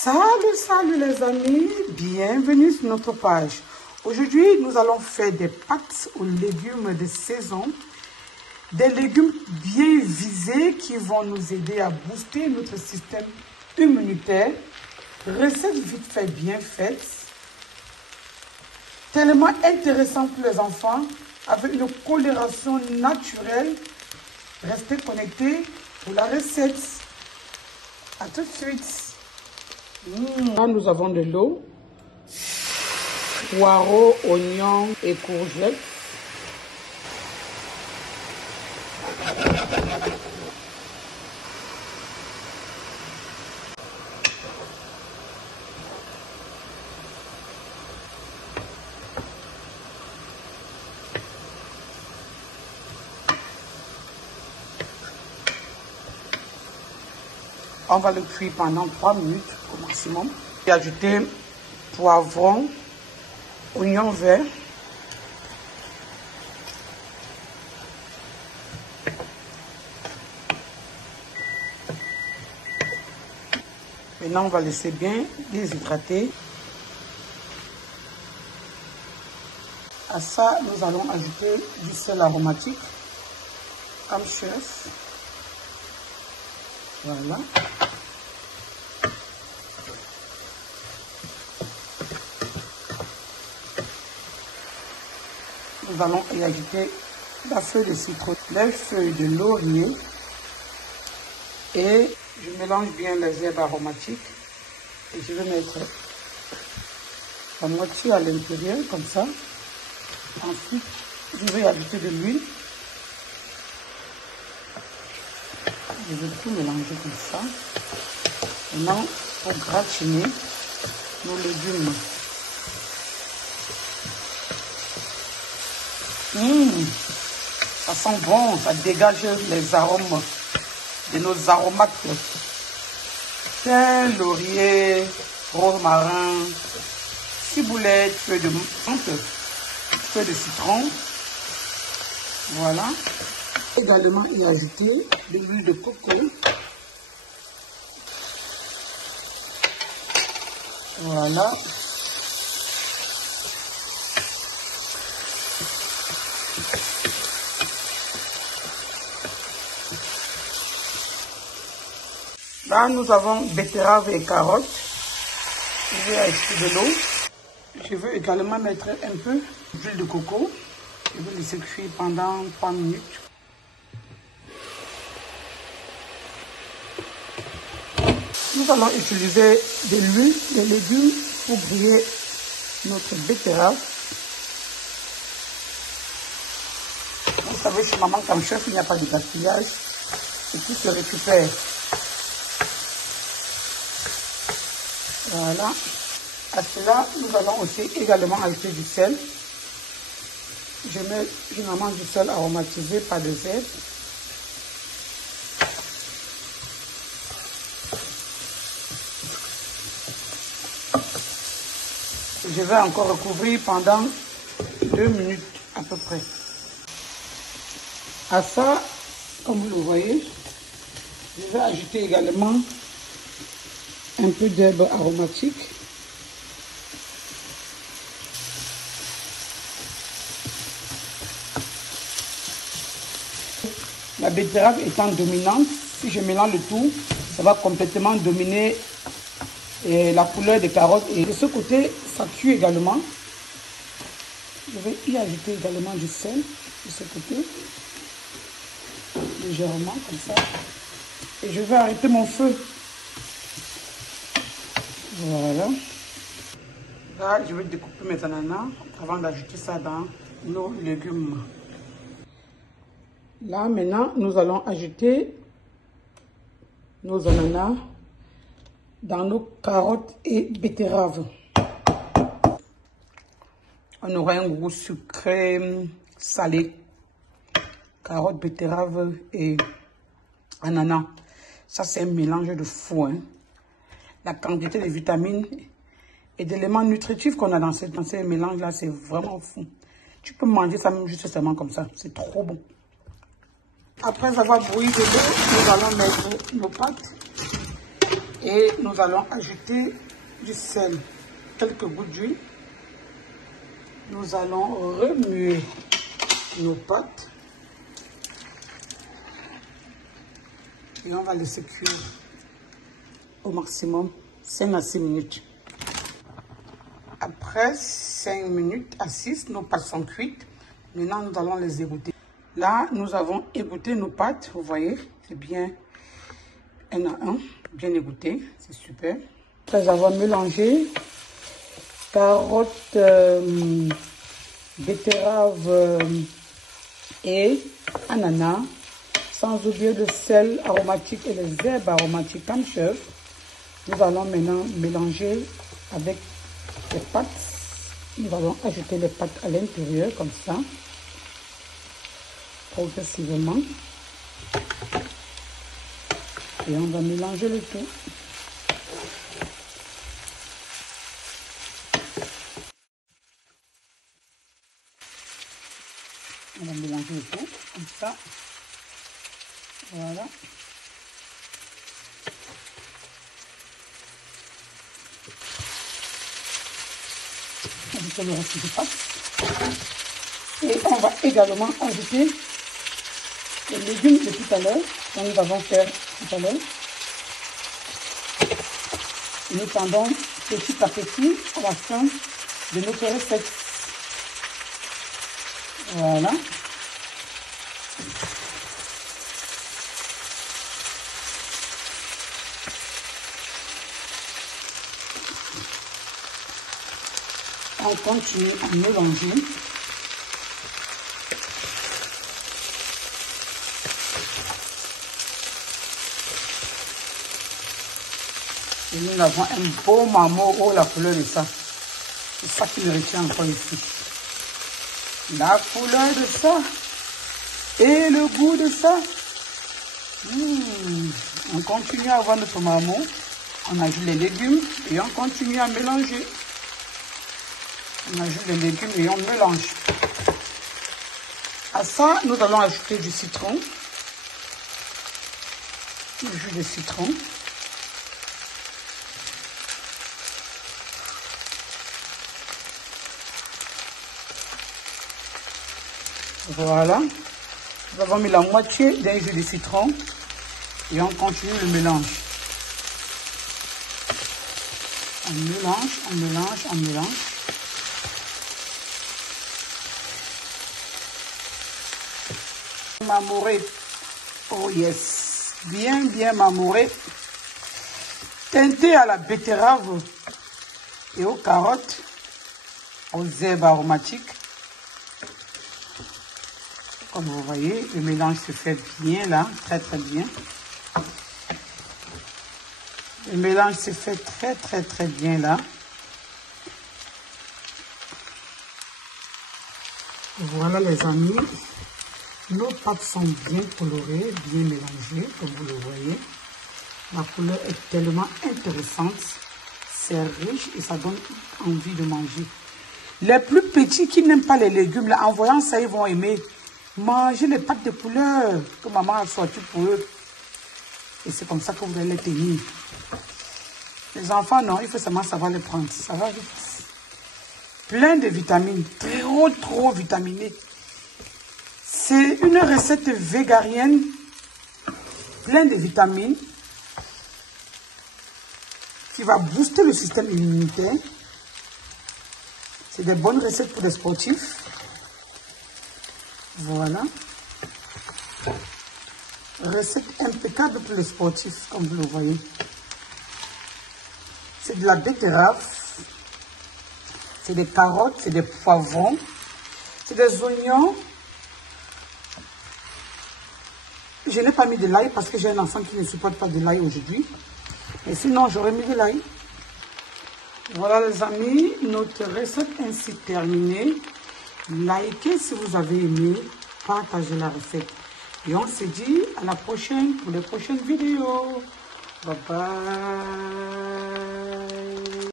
Salut les amis, bienvenue sur notre page. Aujourd'hui, nous allons faire des pâtes aux légumes de saison. Des légumes bien visés qui vont nous aider à booster notre système immunitaire. Recette vite fait, bien faite. Tellement intéressant pour les enfants avec une coloration naturelle. Restez connectés pour la recette. À tout de suite. Là, nous avons de l'eau, poireaux, oignons et courgettes. On va le cuire pendant 3 minutes au maximum. Et ajouter poivron, oignon vert, maintenant on va laisser bien déshydrater. À ça, nous allons ajouter du sel aromatique comme chef. Voilà. Nous allons y ajouter la feuille de citron, les feuilles de laurier et je mélange bien les herbes aromatiques et je vais mettre la moitié à l'intérieur comme ça. Ensuite, je vais ajouter de l'huile. Je vais tout mélanger comme ça. Maintenant, pour gratiner nos légumes. Ça sent bon, ça dégage les arômes de nos aromates. Thym, laurier, romarin, ciboulette, feuille de menthe, feuille de citron. Voilà. Également y ajouter de l'huile de coco. Voilà. Là, nous avons betterave et carottes. Je vais ajouter de l'eau. Je veux également mettre un peu d'huile de coco. Je vais laisser cuire pendant 3 minutes. Nous allons utiliser de l'huile, des légumes pour griller notre betterave. Vous savez, chez maman comme chef, il n'y a pas de gaspillage. Et tout se récupère. Voilà. À cela, nous allons aussi également ajouter du sel. Je mets généralement du sel aromatisé par des herbes. Je vais encore recouvrir pendant 2 minutes à peu près. À ça, comme vous le voyez, je vais ajouter également un peu d'herbes aromatiques. La betterave étant dominante, si je mélange le tout, ça va complètement dominer la couleur des carottes. Et de ce côté, ça cuit également. Je vais y ajouter également du sel de ce côté, légèrement comme ça. Et je vais arrêter mon feu. Voilà. Là, je vais découper mes ananas avant d'ajouter ça dans nos légumes. Là, maintenant, nous allons ajouter nos ananas dans nos carottes et betteraves. On aura un goût sucré, salé. Carottes, betteraves et ananas. Ça, c'est un mélange de fou. Hein? La quantité de vitamines et d'éléments nutritifs qu'on a dans ces mélanges-là, c'est vraiment fou. Tu peux manger ça même juste seulement comme ça. C'est trop bon. Après avoir bouilli de l'eau, nous allons mettre nos pâtes Et nous allons ajouter du sel, quelques gouttes d'huile. Nous allons remuer nos pâtes. Et on va laisser cuire au maximum 5 à 6 minutes. Après 5 minutes à 6, nos pâtes sont cuites. Maintenant, nous allons les égoutter. Là, nous avons égoutté nos pâtes. Vous voyez, c'est bien un à un, bien égoutté. C'est super. Après avoir mélangé carottes, betteraves et ananas, sans oublier le sel aromatique et les herbes aromatiques comme chef. Nous allons maintenant mélanger avec les pâtes. Nous allons ajouter les pâtes à l'intérieur comme ça, progressivement. Et on va mélanger le tout. On va mélanger le tout comme ça. Voilà. Ajouter le reste de pâtes. Et on va également ajouter les légumes de tout à l'heure, que nous avons fait tout à l'heure. Nous tendons petit à petit à la fin de notre recette. Voilà. On continue à mélanger. Et nous avons un beau marmot. Oh, la couleur de ça. C'est ça qui me retient encore ici. La couleur de ça. Et le goût de ça. On continue à avoir notre marmot. On ajoute les légumes et on continue à mélanger. On ajoute les légumes et on mélange. À ça, nous allons ajouter du citron. Du jus de citron. Voilà. Nous avons mis la moitié d'un jus de citron et on continue le mélange. On mélange, on mélange, on mélange. Marmoré. Oh yes. Bien, bien marmoré. Teinté à la betterave et aux carottes, aux herbes aromatiques. Comme vous voyez, le mélange se fait bien là, très très bien. Le mélange se fait très très très bien là. Voilà les amis, nos pâtes sont bien colorées, bien mélangées, comme vous le voyez. La couleur est tellement intéressante, c'est riche et ça donne envie de manger. Les plus petits qui n'aiment pas les légumes, là, en voyant ça, ils vont aimer manger les pâtes de poulet que maman a sorties pour eux. Et c'est comme ça que vous allez les tenir. Les enfants, non, il faut seulement savoir les prendre. Ça va vite. Plein de vitamines, trop vitaminées. C'est une recette végarienne, plein de vitamines, qui va booster le système immunitaire. C'est des bonnes recettes pour les sportifs. Voilà. Recette impeccable pour les sportifs, comme vous le voyez. C'est de la betterave. C'est des carottes, c'est des poivrons. C'est des oignons. Je n'ai pas mis de l'ail parce que j'ai un enfant qui ne supporte pas de l'ail aujourd'hui. Mais sinon, j'aurais mis de l'ail. Voilà les amis, notre recette ainsi terminée. Likez si vous avez aimé, partagez la recette. Et on se dit à la prochaine pour les prochaines vidéos. Bye bye.